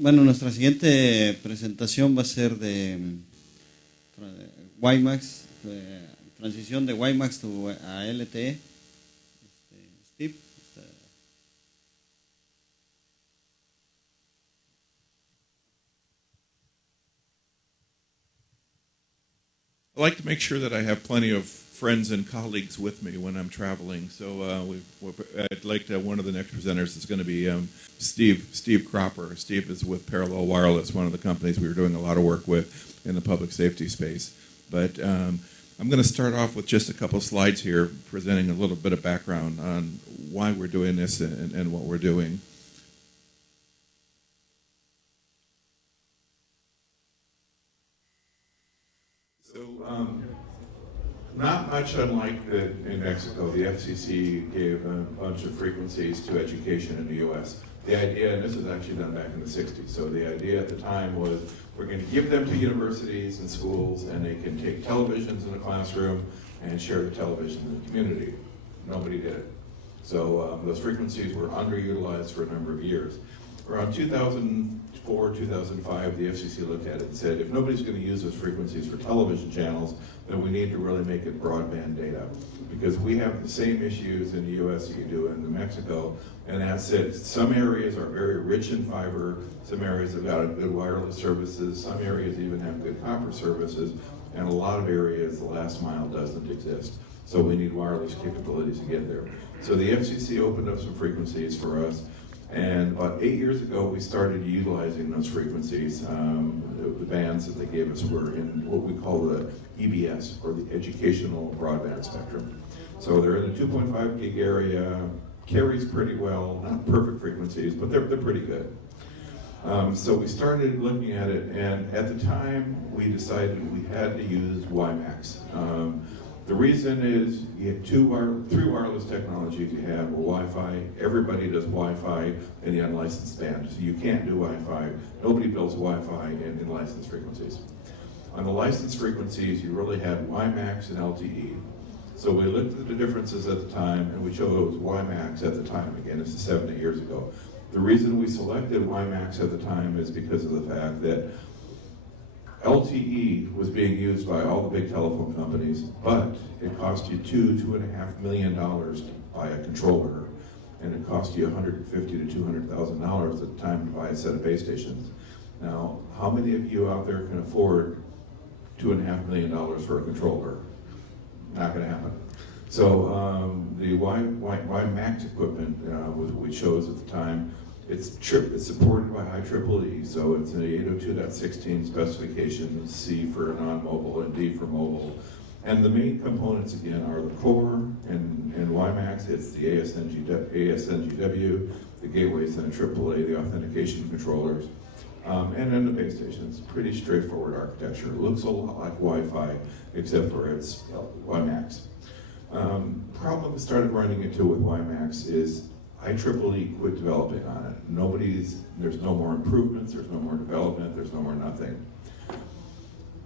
Bueno, nuestra siguiente presentación va a ser de WIMAX, transición de WIMAX a LTE. Steve. I like to make sure that I have plenty of friends and colleagues with me when I'm traveling. So I'd like to, one of the next presenters is going to be Steve Kropper. Steve is with Parallel Wireless, one of the companies we were doing a lot of work with in the public safety space. But I'm going to start off with just a couple slides here, presenting a little bit of background on why we're doing this and what we're doing. Not much unlike in Mexico, the FCC gave a bunch of frequencies to education in the U.S. The idea, and this was actually done back in the 60s, so the idea at the time was we're going to give them to universities and schools, and they can take televisions in the classroom and share the television in the community. Nobody did it. So those frequencies were underutilized for a number of years. Around 2004, 2005, the FCC looked at it and said, if nobody's going to use those frequencies for television channels, then we need to really make it broadband data. Because we have the same issues in the US that you do in Mexico, and that's it. Some areas are very rich in fiber, some areas have got good wireless services, some areas even have good copper services, and a lot of areas the last mile doesn't exist. So we need wireless capabilities to get there. So the FCC opened up some frequencies for us. And about 8 years ago, we started utilizing those frequencies. The bands that they gave us were in what we call the EBS, or the Educational Broadband Spectrum. So they're in the 2.5 gig area, carries pretty well, not perfect frequencies, but they're pretty good. So we started looking at it, and at the time, we decided we had to use WIMAX. The reason is you had three wireless technologies you had were Wi-Fi. Everybody does Wi-Fi in the unlicensed band, so you can't do Wi-Fi. Nobody builds Wi-Fi in licensed frequencies. On the licensed frequencies, you really had WIMAX and LTE. So we looked at the differences at the time, and we chose WIMAX at the time. Again, this is 7 years ago. The reason we selected WIMAX at the time is because of the fact that LTE was being used by all the big telephone companies, but it cost you $2.5 million to buy a controller, and it cost you $150,000 to $200,000 at the time to buy a set of base stations. Now, how many of you out there can afford $2.5 million for a controller? Not going to happen. So the WIMAX equipment was what we chose at the time. It's supported by IEEE, so it's an 802.16 specification, C for non-mobile and D for mobile. And the main components, again, are the core and WIMAX. It's the ASNGW, the gateways and the AAA, the authentication controllers, and then the base stations. Pretty straightforward architecture. It looks a lot like Wi-Fi, except for it's WIMAX. Problem we started running into with WIMAX is IEEE quit developing on it. There's no more improvements, there's no more development, there's no more nothing.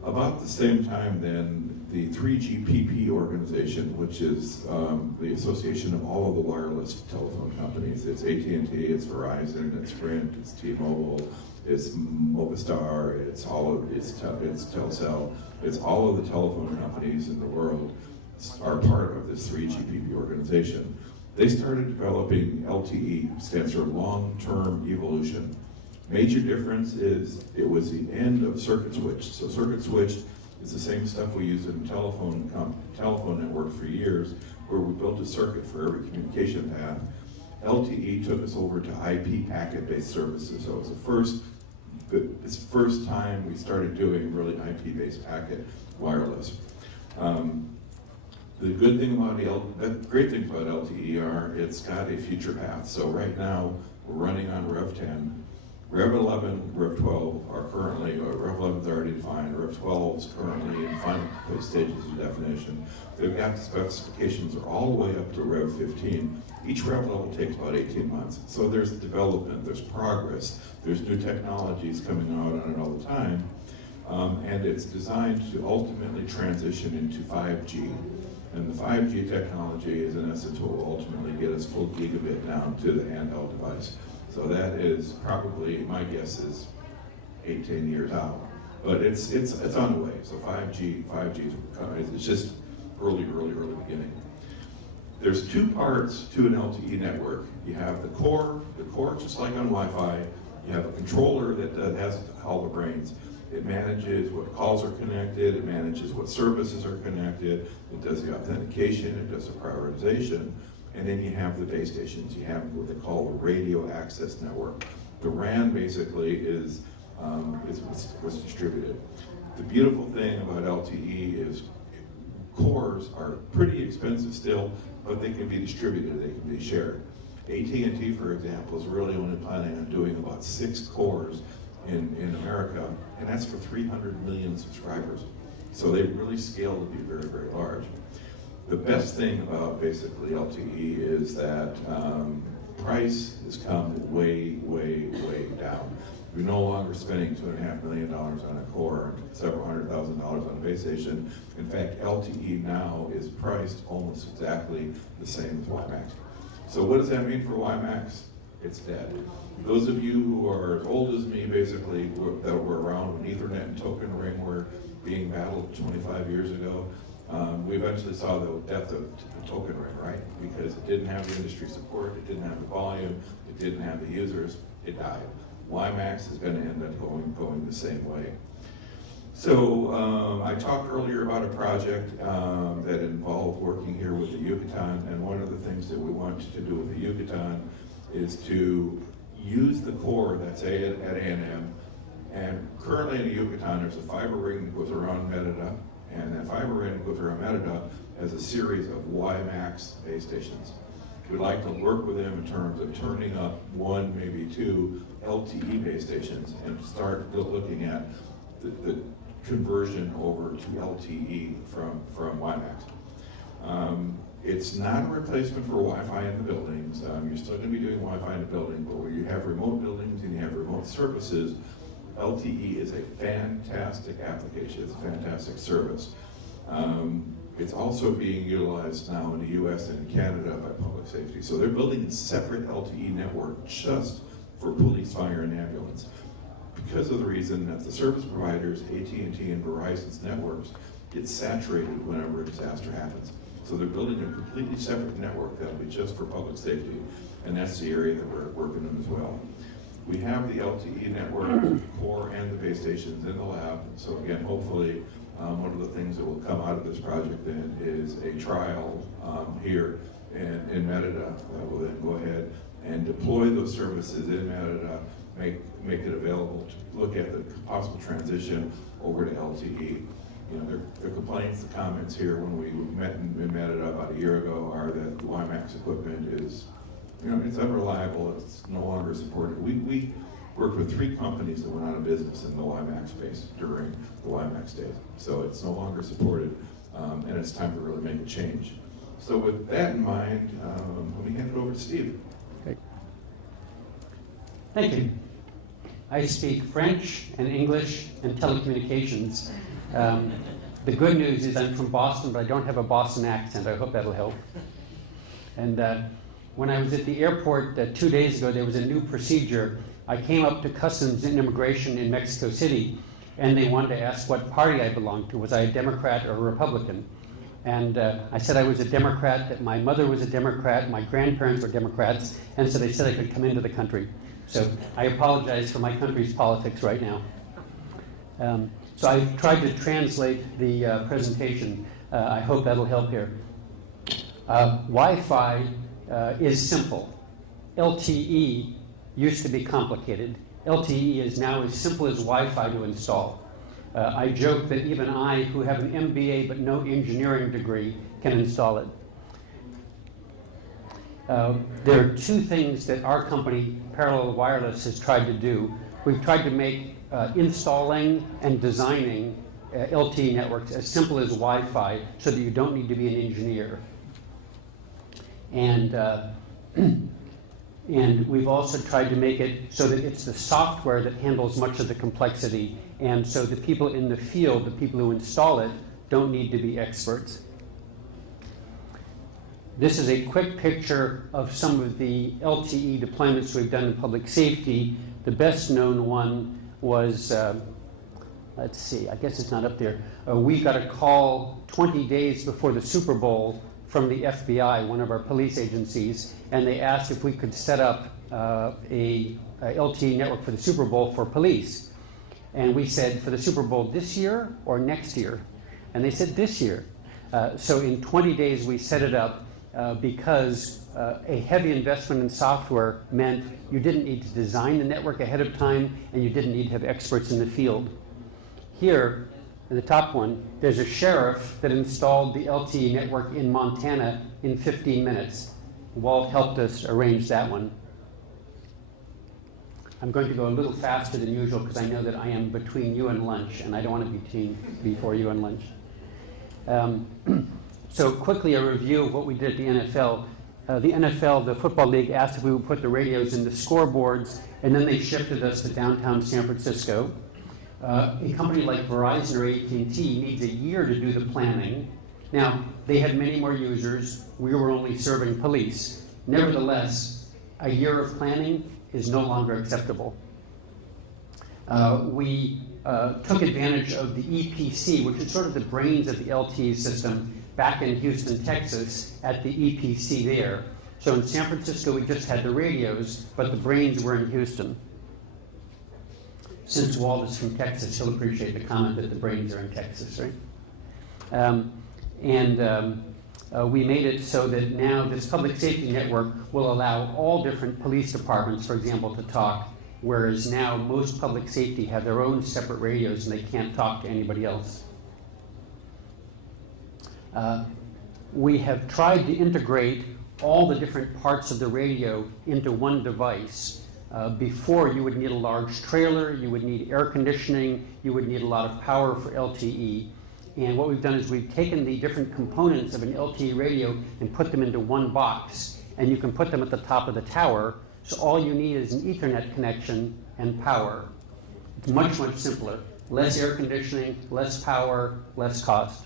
About the same time then, the 3GPP organization, which is the association of all of the wireless telephone companies. It's AT&T, it's Verizon, it's Sprint, it's T-Mobile, it's Movistar, it's Telcel, it's all of the telephone companies in the world are part of this 3GPP organization. They started developing LTE, stands for long-term evolution. Major difference is it was the end of circuit switch. So circuit switch is the same stuff we use in telephone network for years, where we built a circuit for every communication path. LTE took us over to IP packet-based services. So it's the first time we started doing really IP-based packet wireless. The good thing about the great thing about LTE are it's got a future path. So right now we're running on Rev 10. Rev 11, Rev 12 are currently, Rev 11 is already defined. Rev 12 is currently in final stages of definition. They've got the specifications are all the way up to Rev 15. Each Rev level takes about 18 months. So there's development, there's progress, there's new technologies coming out on it all the time. And it's designed to ultimately transition into 5G. And the 5G technology is in essence what will ultimately get us full gigabit down to the handheld device. So that is probably, my guess is 8-10 years out. But it's on the way. So 5G is coming. It's just early beginning. There's two parts to an LTE network. You have the core just like on Wi-Fi. You have a controller that has all the brains. It manages what calls are connected, it manages what services are connected, it does the authentication, it does the prioritization, and then you have the base stations. You have what they call the radio access network. The RAN basically is what's distributed. The beautiful thing about LTE is cores are pretty expensive still, but they can be distributed, they can be shared. AT&T, for example, is really only planning on doing about 6 cores in America, and that's for 300 million subscribers. So they really scale to be very, very large. The best thing about basically LTE is that price has come way, way, way down. We're no longer spending $2.5 million on a core, several $100,000 on a base station. In fact, LTE now is priced almost exactly the same as WIMAX. So what does that mean for WIMAX? It's dead. Those of you who are as old as me, basically, that were around when Ethernet and Token Ring were being battled 25 years ago, we eventually saw the death of the Token Ring, right? Because it didn't have the industry support, it didn't have the volume, it didn't have the users, it died. WIMAX is going to end up going the same way. So I talked earlier about a project that involved working here with the Yucatan, and one of the things that we want to do with the Yucatan is to use the core that's at A&M, and currently in the Yucatan there's a fiber ring that goes around Merida, and that fiber ring that goes around Merida has a series of WIMAX base stations. We'd like to work with them in terms of turning up 1, maybe 2 LTE base stations and start looking at the conversion over to LTE from WIMAX. It's not a replacement for Wi-Fi in the buildings. You're still going to be doing Wi-Fi in the building, but where you have remote buildings and you have remote services, LTE is a fantastic application. It's a fantastic service. It's also being utilized now in the US and in Canada by public safety. So they're building a separate LTE network just for police, fire, and ambulance, because of the reason that the service providers, AT&T and Verizon's networks, get saturated whenever a disaster happens. So they're building a completely separate network that'll be just for public safety, and that's the area that we're working in as well. We have the LTE network, core, and the base stations in the lab. So again, hopefully, one of the things that will come out of this project then is a trial here in Merida that will then go ahead and deploy those services in Merida, make it available to look at the possible transition over to LTE. You know, their complaints, the comments here when we met in Merida about a year ago are that the WIMAX equipment is, you know, it's unreliable, it's no longer supported. We worked with 3 companies that went out of business in the WIMAX space during the WIMAX days. So it's no longer supported, and it's time to really make a change. So with that in mind, let me hand it over to Steve. Okay. Thank you. I speak French and English and telecommunications. The good news is I'm from Boston, but I don't have a Boston accent. I hope that'll help. And when I was at the airport 2 days ago, there was a new procedure. I came up to Customs and Immigration in Mexico City, and they wanted to ask what party I belonged to. Was I a Democrat or a Republican? And I said I was a Democrat, that my mother was a Democrat, my grandparents were Democrats, and so they said I could come into the country. So I apologize for my country's politics right now. So I've tried to translate the presentation. I hope that'll help here. Wi-Fi is simple. LTE used to be complicated. LTE is now as simple as Wi-Fi to install. I joke that even I, who have an MBA but no engineering degree, can install it. There are 2 things that our company, Parallel Wireless, has tried to do. We've tried to make installing and designing LTE networks as simple as Wi-Fi so that you don't need to be an engineer. And we've also tried to make it so that it's the software that handles much of the complexity, and so the people in the field, the people who install it, don't need to be experts. This is a quick picture of some of the LTE deployments we've done in public safety. The best known one was, let's see, I guess it's not up there. We got a call 20 days before the Super Bowl from the FBI, one of our police agencies, and they asked if we could set up a LTE network for the Super Bowl for police. And we said, for the Super Bowl this year or next year? And they said, this year. So in 20 days we set it up because a heavy investment in software meant you didn't need to design the network ahead of time and you didn't need to have experts in the field. Here, in the top one, there's a sheriff that installed the LTE network in Montana in 15 minutes. Walt helped us arrange that one. I'm going to go a little faster than usual because I know that I am between you and lunch, and I don't want to be before you and lunch. So quickly, a review of what we did at the NFL. The NFL, the Football League, asked if we would put the radios in the scoreboards, and then they shifted us to downtown San Francisco. A company like Verizon or AT&T needs a year to do the planning. Now, they had many more users. We were only serving police. Nevertheless, a year of planning is no longer acceptable. We took advantage of the EPC, which is sort of the brains of the LTE system, back in Houston, Texas, at the EPC there. So in San Francisco, we just had the radios, but the brains were in Houston. Since Walt is from Texas, he'll appreciate the comment that the brains are in Texas, right? We made it so that now this public safety network will allow all different police departments, for example, to talk, whereas now most public safety have their own separate radios and they can't talk to anybody else. We have tried to integrate all the different parts of the radio into one device. Before, you would need a large trailer, you would need air conditioning, you would need a lot of power for LTE. And what we've done is we've taken the different components of an LTE radio and put them into one box. And you can put them at the top of the tower, so all you need is an Ethernet connection and power. It's much, much simpler. Less air conditioning, less power, less cost.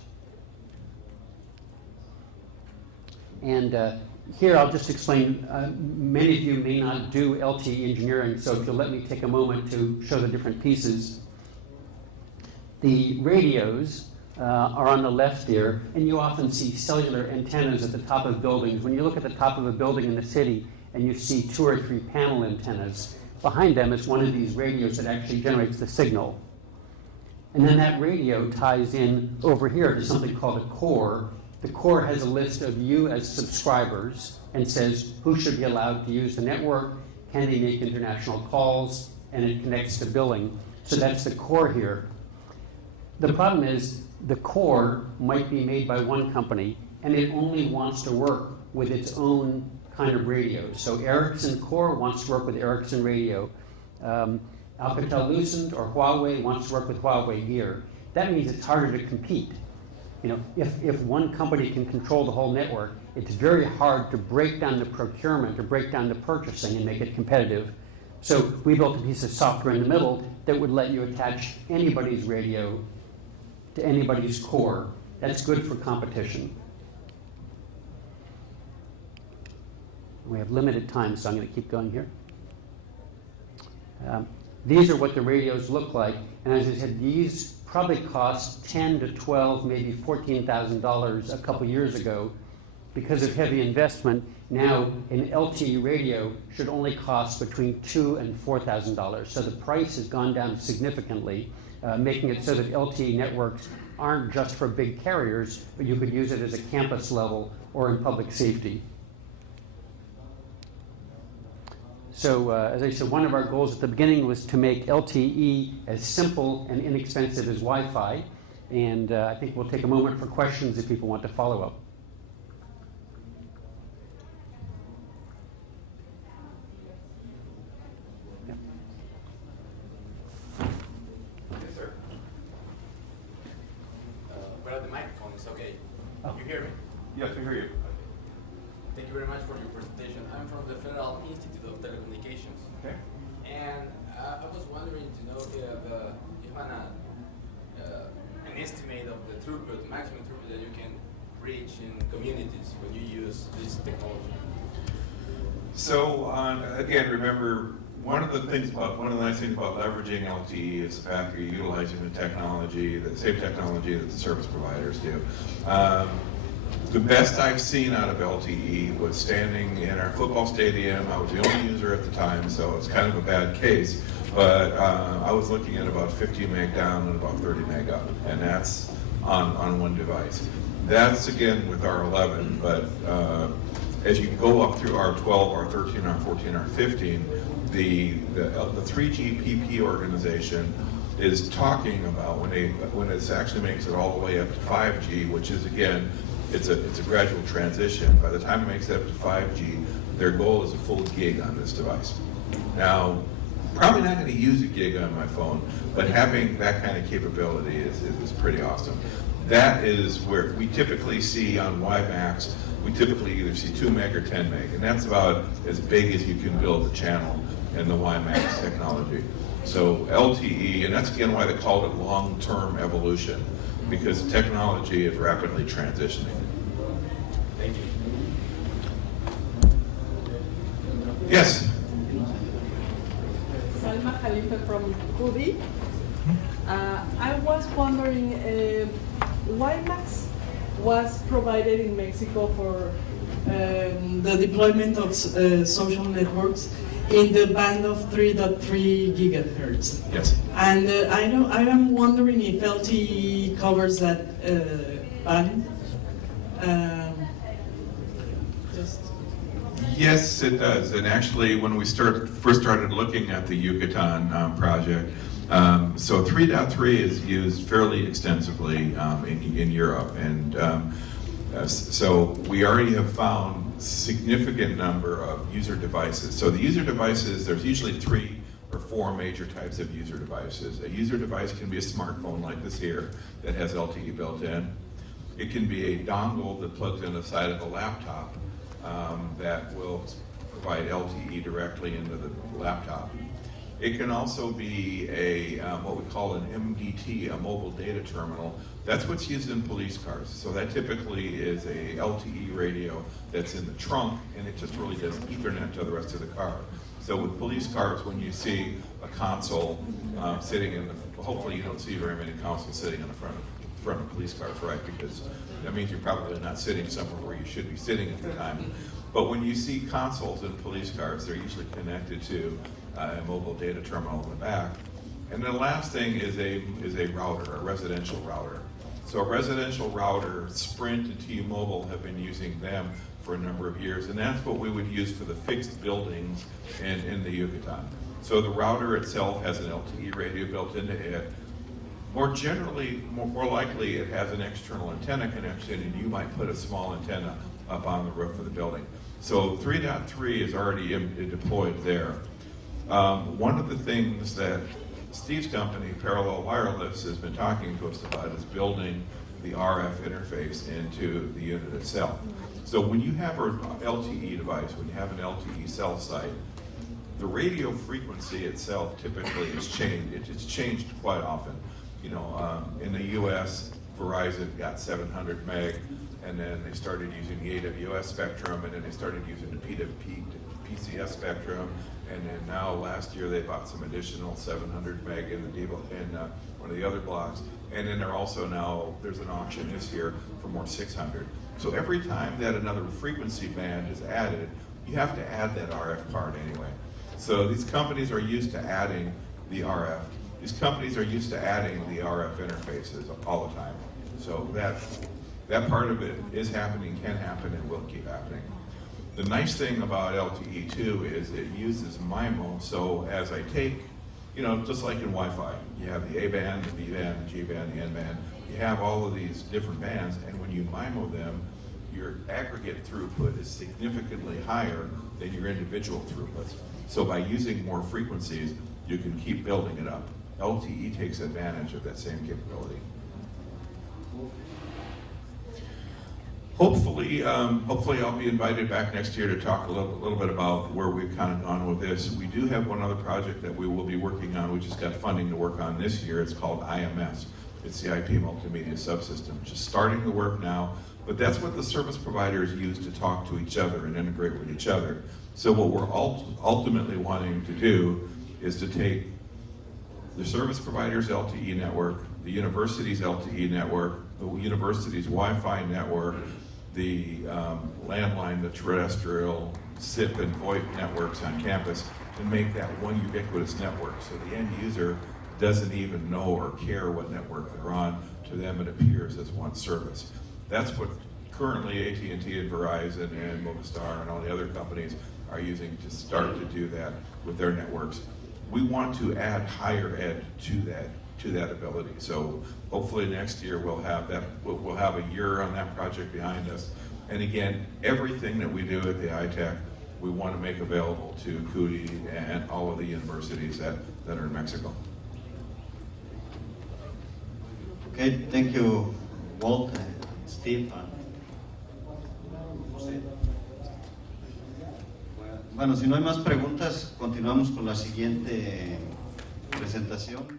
And here I'll just explain, many of you may not do LTE engineering, so if you'll let me take a moment to show the different pieces. The radios are on the left there, and you often see cellular antennas at the top of buildings. When you look at the top of a building in the city and you see 2 or 3 panel antennas, behind them is one of these radios that actually generates the signal. And then that radio ties in over here to something called a core. The core has a list of you as subscribers and says who should be allowed to use the network, can they make international calls, and it connects to billing. So that's the core here. The problem is the core might be made by one company and it only wants to work with its own kind of radio. So Ericsson Core wants to work with Ericsson radio. Alcatel-Lucent or Huawei wants to work with Huawei gear. That means it's harder to compete. You know, if one company can control the whole network, it's very hard to break down the procurement or break down the purchasing and make it competitive. So we built a piece of software in the middle that would let you attach anybody's radio to anybody's core. That's good for competition. We have limited time, so I'm going to keep going here. These are what the radios look like, and as I said, these probably cost $10,000 to $12,000, maybe $14,000 a couple years ago. Because of heavy investment, now an LTE radio should only cost between $2,000 and $4,000. So the price has gone down significantly, making it so that LTE networks aren't just for big carriers, but you could use it as a campus level or in public safety. So as I said, one of our goals at the beginning was to make LTE as simple and inexpensive as Wi-Fi. And I think we'll take a moment for questions if people want to follow up. Yeah. Yes, sir. Without the microphone, it's okay. Oh. You hear me? Yes, we hear you. Thank you very much for your presentation. I'm from the Federal Institute of Telecommunications. Okay. And I was wondering to know if you have an estimate of the throughput, maximum throughput that you can reach in communities when you use this technology? So again, remember, one of the nice things about leveraging LTE is the fact that you're utilizing the technology, the same technology that the service providers do. The best I've seen out of LTE was standing in our football stadium. I was the only user at the time, so it's kind of a bad case. But I was looking at about 50 meg down and about 30 meg up, and that's on one device. That's again with R11, but as you go up through R12, R13, R14, R15, the 3GPP organization is talking about when it actually makes it all the way up to 5G, which is again, it's a gradual transition. By the time it makes it up to 5G, their goal is a full gig on this device. Now, probably not going to use a gig on my phone, but having that kind of capability is pretty awesome. That is where we typically see on WIMAX, we typically either see 2 meg or 10 meg, and that's about as big as you can build a channel in the WIMAX technology. So LTE, and that's again why they called it long-term evolution, because technology is rapidly transitioning. Thank you. Yes? Salma Khalifa from CUDI. I was wondering, WIMAX was provided in Mexico for the deployment of social networks in the band of 3.3 gigahertz. Yes. And I am wondering if LTE covers that band. Yes, it does. And actually, when we first started looking at the Yucatan project, so 3.3 is used fairly extensively in Europe, and so we already have found significant number of user devices. So the user devices, there's usually 3 or 4 major types of user devices. A user device can be a smartphone like this here that has LTE built in. It can be a dongle that plugs in the side of a laptop that will provide LTE directly into the laptop. It can also be a what we call an MDT, a mobile data terminal. That's what's used in police cars. So that typically is a LTE radio that's in the trunk, and it just really does Ethernet to the rest of the car. So with police cars, when you see a console sitting in the, hopefully you don't see very many consoles sitting in the front of police cars, right? Because that means you're probably not sitting somewhere where you should be sitting at the time. But when you see consoles in police cars, they're usually connected to a mobile data terminal in the back. And the last thing is a router, a residential router. So a residential router, Sprint and T-Mobile have been using them for a number of years, and that's what we would use for the fixed buildings in the Yucatan. So the router itself has an LTE radio built into it. More generally, more likely, it has an external antenna connection, and you might put a small antenna up on the roof of the building. So 3.3 is already deployed there. One of the things that Steve's company, Parallel Wireless, has been talking to us about is building the RF interface into the unit itself. So when you have an LTE device, when you have an LTE cell site, the radio frequency itself typically is changed. It's changed quite often. You know, in the U.S., Verizon got 700 meg, and then they started using the AWS spectrum, and then they started using the PCS spectrum, and then now last year they bought some additional 700 meg in one of the other blocks, and then they're also now, there's an auction this year for more 600. So every time that another frequency band is added, you have to add that RF part anyway. So these companies are used to adding the RF. These companies are used to adding the RF interfaces all the time. So that part of it is happening, can happen, and will keep happening. The nice thing about LTE too is it uses MIMO, so as I take, you know, just like in Wi-Fi, you have the A band, the B band, the G band, the N band, you have all of these different bands, and when you MIMO them, your aggregate throughput is significantly higher than your individual throughputs. So by using more frequencies, you can keep building it up. LTE takes advantage of that same capability. Hopefully I'll be invited back next year to talk a little bit about where we've kind of gone with this. We do have one other project that we will be working on. We just got funding to work on this year. It's called IMS, It's the IP multimedia subsystem. Just starting the work now, but that's what the service providers use to talk to each other and integrate with each other. So what we're ultimately wanting to do is to take the service provider's LTE network, the university's LTE network, the university's Wi-Fi network, the landline, the terrestrial, SIP and VoIP networks on campus, and make that one ubiquitous network. So the end user doesn't even know or care what network they're on. To them, it appears as one service. That's what currently AT&T and Verizon and Movistar and all the other companies are using to start to do that with their networks. We want to add higher ed to that ability. So hopefully next year we'll have that. We'll have a year on that project behind us. And again, everything that we do at the ITech, we want to make available to CUDI and all of the universities that are in Mexico. Okay, thank you, Walt, Steve. Bueno, si no hay más preguntas, continuamos con la siguiente presentación.